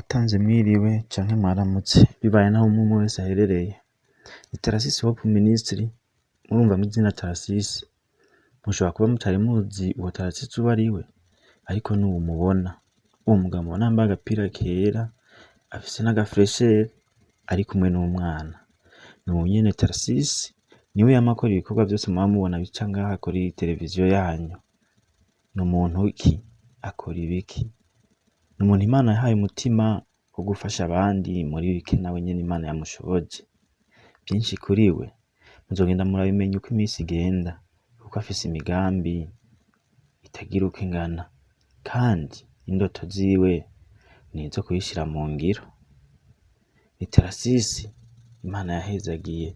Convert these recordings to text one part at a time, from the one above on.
Atanze mwiriwe canke mwaramutse bibaye naho umwe wese aherereye. Ni Tharcisse wo Ministry, murumva izina Tharcisse. Mushobora kuba mutari muzi uwo Tharcisse uwo ariwe, ariko n'uwo mubona. Uwo mugabo yambaye agapira kera, afise n'agafresher, ari kumwe n'umwana. N'uwo nyene Tharcisse, niwe yamakora ibikorwa byose muba mubona bica ngaha kuri televiziyo yanyu. N'umuntu ki akora ibiki? N'umuntu Imana yahaye umutima wo gufasha abandi muri bike nawe nyene Imana yamushoboje. Byinshi kuri we muzogenda murabimenya uko iminsi igenda, kuko afise imigambi itagira uko ingana, kandi indoto ziwe nizo kuyishira mu ngiro. Ni Tharcisse Imana yahezagiye.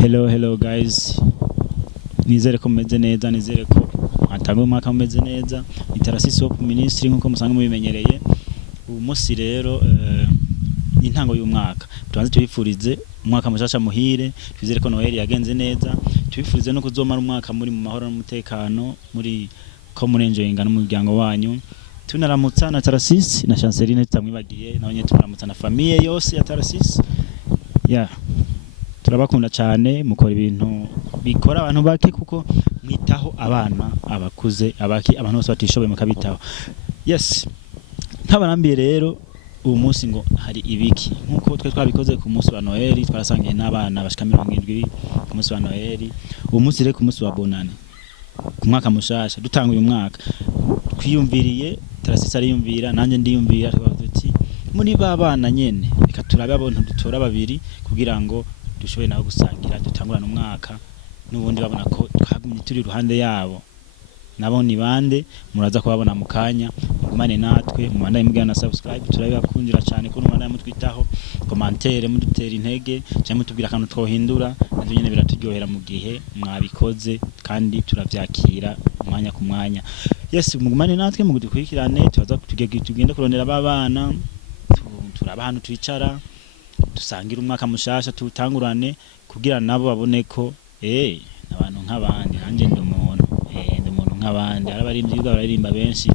Hello guys, nizere ko mumeze neza, nizere ko mwatanguye umwaka mumeze neza. Ni Tharcisse wo Ministry nkuko musanga mubimenyereye. Ubu munsi rero ni intango y'umwaka, tubanze tubifurize umwaka mushasha muhire, twizere ko Noel yagenze neza, tubifurize no kuzomara umwaka muri mu mahoro n'umutekano, muri ko murenjoyinga n'umuryango wanyu. Tunaramutsa na Tharcisse na Chanceline tutamwibagiye, naho nyene tunaramutsa na famille yose ya Tharcisse. Turabakunda cyane, mukora ibintu bikora abantu bake, kuko mwitaho abana, abakuze, abaki, abantu bose batishoboye mukabitaho. Yes, ntabarambiye rero ubu munsi ngo hari ibiki, nkuko twe twabikoze ku munsi wa Noel, twarasangiye n'abana bashika 70 ku munsi wa Noel. Ubu munsi rero ku munsi wa bonane, ku mwaka mushasha dutanga uyu mwaka, twiyumviriye, Tharcisse ariyumvira, nanje ndiyumvira, tuti muri babana nyene reka turabe abantu dutora babiri kugira ngo dushoboye naho gusangira dutangurana umwaka, n'ubundi babona ko twagumye turi ruhande yabo. Nabo ni bande muraza kubabona mu kanya, mugumane natwe, mubandanye mugira na subscribe, turabibakundira cyane ko mubandanye mutwitaho, commentaire mudutera intege, cyangwa mutubwira akantu twohindura, navyo nyene biraturyohera mu gihe mwabikoze, kandi turavyakira umwanya ku mwanya. Yes, mugumane natwe mugudukurikirane, tubaza tugenda kurondera babana, turaba hano twicara, dusangira umwaka mushasha tutangurane, kugira nabo babone ko abantu nk'abandi, nanje ndi umuntu nk'abandi. Arabarimvye bararimba benshi,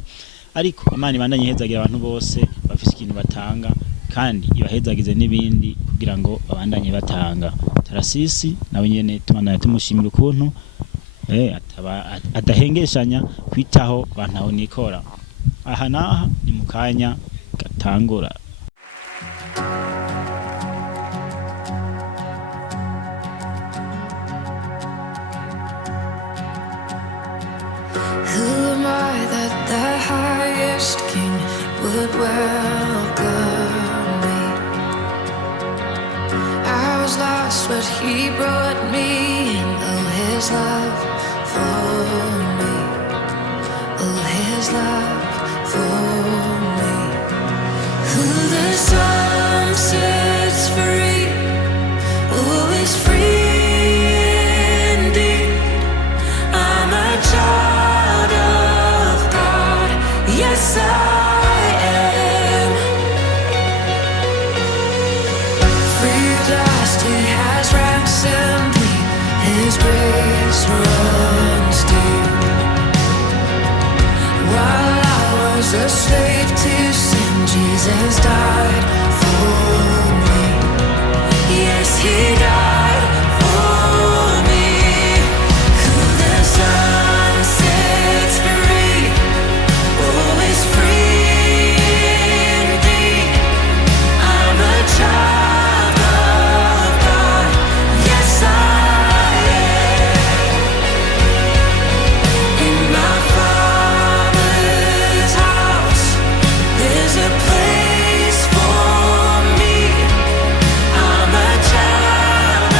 ariko Imana ibandanye ihezagira abantu bose bafise ikintu batanga, kandi ibahezagize n'ibindi kugira ngo babandanye batanga. Tharcisse nawe nyene tumana tumushimira ukuntu adahengeshanya kwitaho bantaho nikora. Aha naha ni mukanya gatangura. The highest king would welcome me. I was lost, but he brought me in. Oh, his love for me. Oh, his love for me. Who the sun sets free, oh, is free indeed. I'm a child of God, yes I am. Free at last, he has ransomed me, his grace runs deep. While I was a slave to sin, Jesus died for me. Yes, he died for me. Who the sun sets free, oh, is free indeed. I'm a child of God, yes I am. In my Father's house, there's a place for me. I'm a child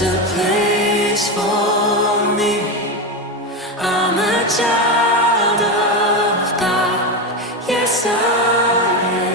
there's a place for me. I'm a child of God. Yes, I am.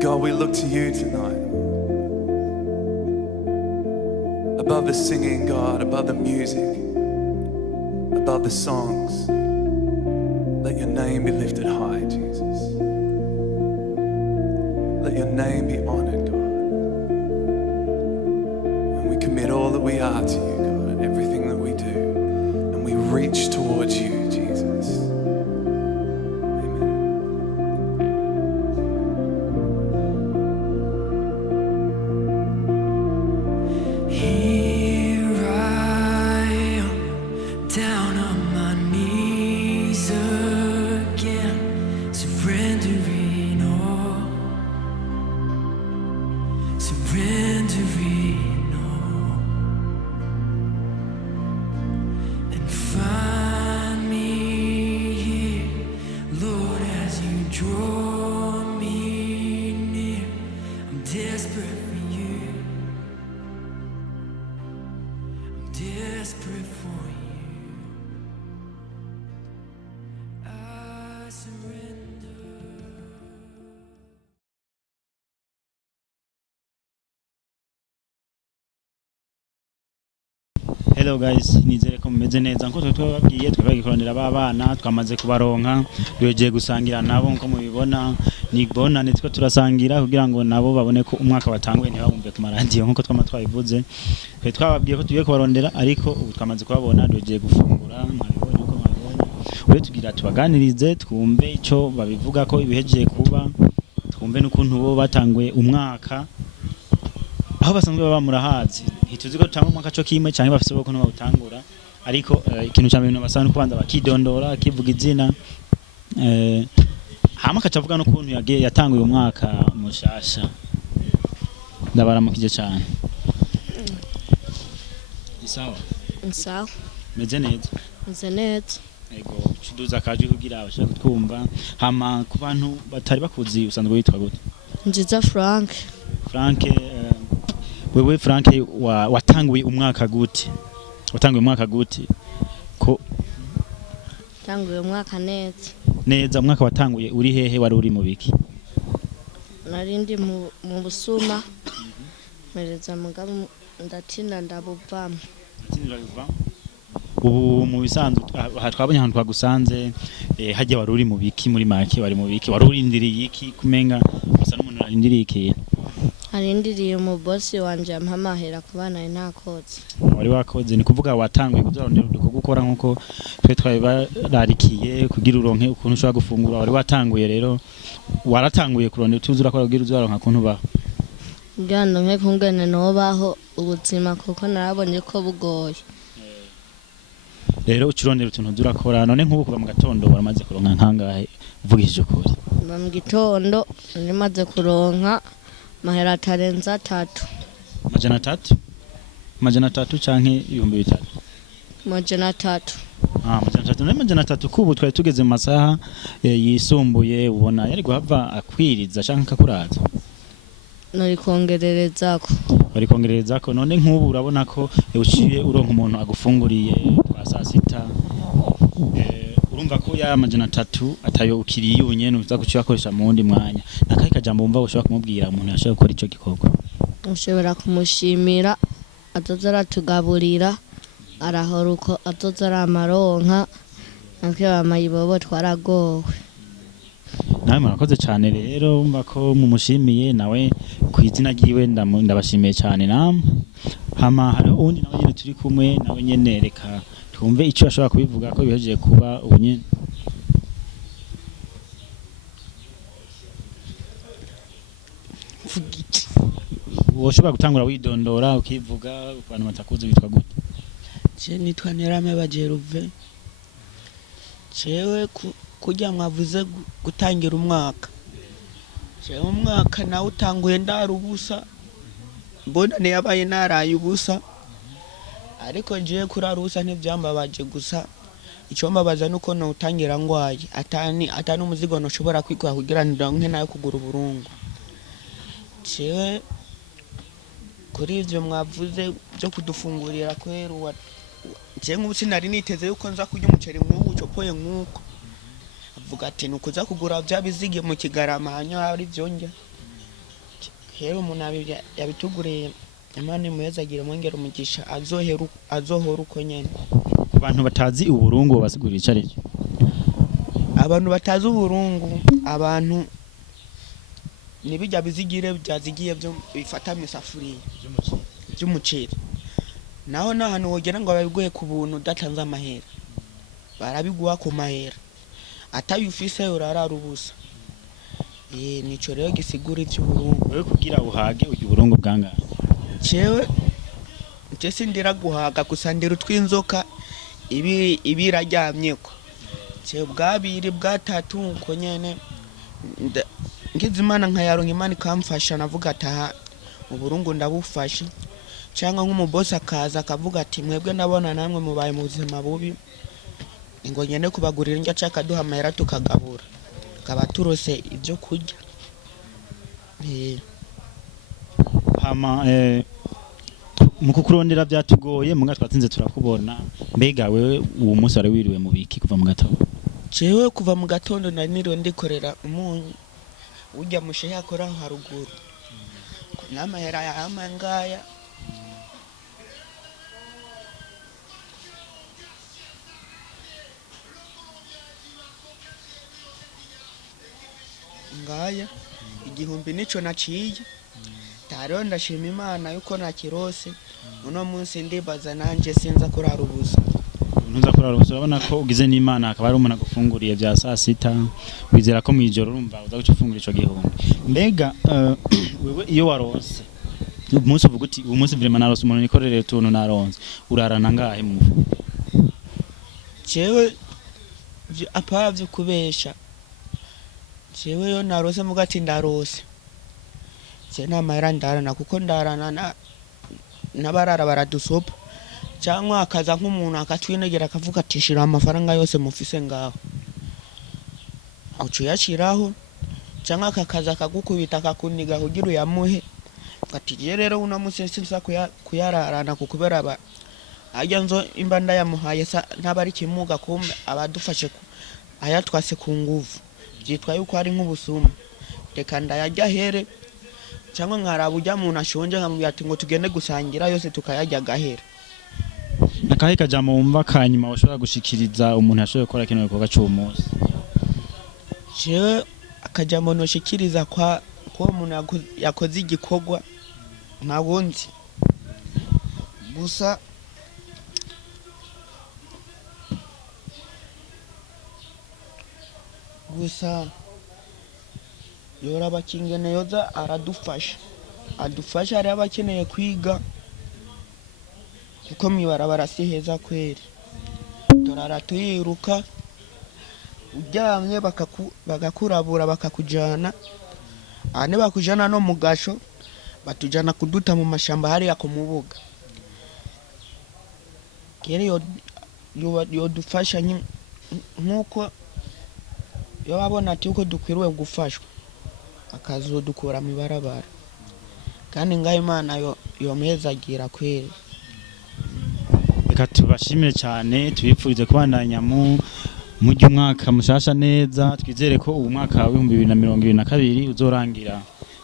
God, we look to you tonight. Above the singing, God, above the music, above the songs, let your name be lifted high, Jesus. Let your name be honored, God. And we commit all that we are to you, God, and everything that we do. And we reach towards you, Jesus. Hello guys, nizere ko mumeze neza nko twababwiye twabagiye kurondera abana twamaze kubaronka duhejeje gusangira nabo nko mubibona ni bonane twa turasangira kugira ngo nabo babone ko umwaka watanguye ntibabumve ku maradiyo nko twama twabivuze twe twababwiye ko tugiye kubarondera ariko ubu twamaze kubabona duhejeje gufungura mwabibonye uko mwabibonye uri tugira tubaganirize twumve ico babivuga ko ibihejeje kuba twumve n'ukuntu bo batanguye umwaka aho basanzwe baba murahazi ntituzi ko tanga umwaka cyo kimwe cyane bafise boko no bawutangura ariko ikintu cya bintu basanga kubanza bakidondora kivuga izina hama kacavuga no kuntu yatanguye umwaka mushasha ndabaramukije cyane isawa Sawa. meze neza ego chuduza kaje kugira abashaka twumva hama ku bantu batari bakuzi usanzwe witwa gute Nziza Frank. Frank wewe Frank watanguye umwaka gute ko tanguye umwaka neza umwaka watanguye uri hehe wari uri mu biki narindi mu busuma mereza mugabo ndatinda ndabuvamo ubu mu bisanzwe twabonye ahantu twagusanze hajya wari uri mu biki muri make wari mu biki wari urindiriye iki kumenga gusa n'umuntu arindiriye iki arindiriye mu boss wanje ampamahera kubana ntakoze wari wakoze ni kuvuga watanguye kuzarondera uko gukora nkuko twe twabararikiye kugira uronke ukuntu ushobora gufungura wari watanguye rero waratanguye kurondera tuzura ko kugira uzaronka kuntu ba Gando nke kungene nobaho ubuzima kuko narabonye ko bugoye rero ukirondera utuntu durakora none nk'ubu kuva mu gatondo waramaze kuronka nkangahe uvugishije ukuri mu gitondo nimaze kuronka mahera atarenza 3 majana 3 canke 3,000 majana 3 majana 3 kubu twari tugeze mu masaha yisumbuye ubona yari guhava akwiriza canke akakuraza nari kongererezako none nk'ubu urabona ko uciye uronka umuntu agufunguriye kwa saa sita urumva ko ya majana 3 atayo ukiriyunye nuza guciye akoresha mu wundi mwanya nakaye kajambo wumva ushobora kumubwira umuntu yashaka gukora ico gikorwa ushobora kumushimira atozara tugaburira arahoruko atozara amaronka nakwe bamayibobo twaragowe nawe murakoze cyane rero umva ko mumushimiye nawe ku izina ryiwe ndabashimiye cyane namwe hama hari undi nawe nyene turi kumwe nawe nyene reka twumve ico ashobora kubivuga ko bihejeje kuba ubunyene woshobora gutangura widondora ukivuga abantu batakuze bitwa gute je nitwa Nerame Bajeruve cewe kujya mwavuze gutangira umwaka cewe umwaka nawe utanguye ndarubusa bonane yabaye naraye ubusa ariko ngiye kurarusa ntivyambabaje gusa icyo mbabaza nuko no utangira ngwaye atani umuzigo no shobora kwikwa kugira ndonke nayo kugura uburungu cewe kuri ivyo mwavuze byo kudufungurira kwera je nk'ubu nari niteze yuko nza kurya umuceri nk'ubu copoye nk'uko avuga ati nukuza kugura bya bizige mu kigarama hanya ari vyonja hero umuntu yabituguriye Imana imuyezagire mwongera umugisha azohora uko nyene abantu batazi uburungu basigura icari abantu batazi uburungu abantu nibijya bizigire byazigiye byo bifata mu isafuriya by'umuceri naho nahantu wogera ngo babiguhe ku buntu udatanze amahera barabiguha ku mahera atayufise urarara ubusa nico rero gisigura icy'uburungu wewe kugira uhage ujya uburungu bwangana cewe sindira guhaga gusa ndira utwinzoka ibiraryamyeko cewe bwabiri bwatatu uko nyene ngize Imana nkayaronka Imana ikamfasha navuga ataha uburungu ndabufashe cyangwa nk'umubosi akaza akavuga ati mwebwe nabona namwe mubaye mu buzima bubi ngo nyene kubagurira njya caka duha amahera tukagabura kaba turose ibyo kurya hama mu kukurondera byatugoye muga twatsinze turakubona mbega wewe uwo munsi wari wiriwe mu biki kuva mu gatondo cewe kuva mu gatondo nari niriwe ndikorera umunyu ujya mushe yakora haruguru n'amahera y'amangaya ngaya igihumbi nico naciye taro ndashima Imana yuko nakirose uno munsi ndibaza nanje sinza kurarubuza ntuza kurarubuza urabona ko ugize n'Imana akaba ari umuntu agufunguriye bya saa sita wizera ko mwijoro urumva uza gucufungura ico gihumbi mbega wewe iyo waronse umunsi uvuga uti uyu munsi vraiment narose umuntu nikorereye tuntu naronse urarana ngahe mu cewe apavye kubesha cewe yo narose muga ati ndarose nta mahera ndarana kuko ndarana n'abarara baradusopa cyangwa akaza nk'umuntu akatwinegera akavuga ati shira amafaranga yose mufise ngaho ucu yashiraho cyangwa akakaza akagukubita akakuniga kugira uyamuhe ati je rero uno musi sinza kuyararana kukubera ajya nzo imba ndayamuhaye ntabari kimuga kumbe abadufashe ayatwase ku nguvu byitwa yuko ari nk'ubusuma reka ndayajya here cyangwa nkaraba ujya muntu ashonje nkamubwira ati ngo tugende gusangira yose tukayajya gahera. Nakahe kajambo wumva kanyuma ushobora gushikiriza umuntu yashoboye gukora kino gikorwa cy'uwo munsi? Je akajambo noshikiriza kwa umuntu yakoze igikorwa ntabonzi gusa yora abakingene yoza adufasha ari abakeneye kwiga kuko mwibarabara si heza kweri turara tuyiruka uryamye bagakurabura bakakujana ane bakujana no mugasho batujana kuduta mu mashamba hari yako mubuga kere yo dufasha nkuko yo babona ati uko dukwiriwe gufashwa akazodukura mu barabara kandi ngaho Imana yo mezagira kweri. Reka tubashimire cyane tubipfurize kubandanya mu umwaka mushasha neza twizere ko ubu mwaka wa 2022 uzorangira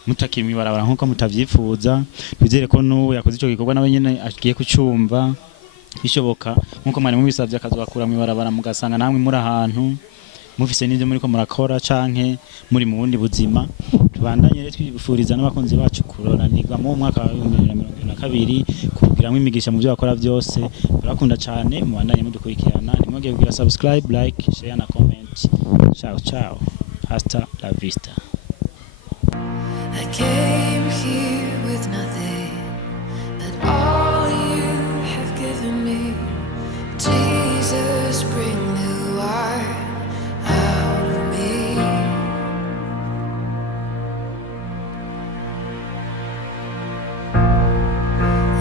mutakiri mwibarabara nkuko mutavyifuza twizere ko n'uwo yakoze ico gikorwa nawe nyene agiye kucumva bishoboka nkuko mwari mubisavye akazobakura mwibarabara mugasanga namwe muri ahantu mufise n'ivyo muri ko murakora canke muri mu bundi buzima tubandanye rero twibifuriza n'abakunzi bacu kuroranirwa mu mwaka wa 2022 kugiramwe imigisha mu byo bakora byose barakunda cyane mubandanye mudukurikirana nimwongeye kugira subscribe like share na comment ciao ciao hasta la vista. I came here with nothing but all you have given me. Jesus, bring new art out of me.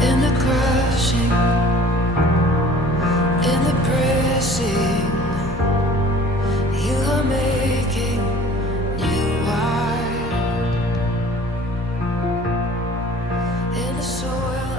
In the crushing, in the pressing, you are making new art. In the soil